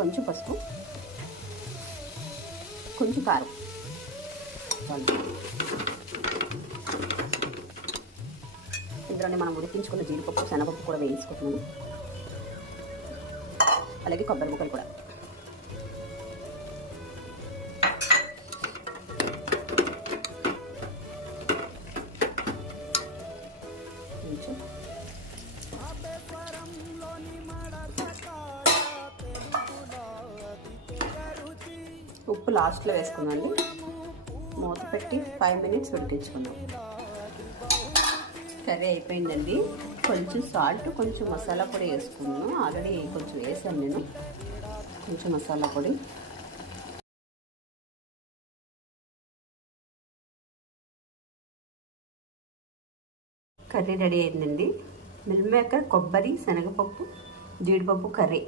కొంచెం పసుపు, కొంచెం కారం. ఇందులోనే మనం ఉడికించుకున్న జీడిపప్పు, శనగపప్పు కూడా వేయించుకుంటున్నాను. అలాగే కొబ్బరి ముక్కలు కూడా. ఉప్పు లాస్ట్లో వేసుకున్నాండి. మూత పెట్టి 5 మినిట్స్ ఉడికించుకున్నాం. కర్రీ అయిపోయిందండి. కొంచెం సాల్ట్, కొంచెం మసాలా పొడి వేసుకున్నాను. ఆల్రెడీ కొంచెం వేసాను నేను, కొంచెం మసాలా పొడి. కర్రీ రెడీ అయిందండి. మిల్ మేకర్, కొబ్బరి, శనగపప్పు, జీడిపప్పు కర్రీ.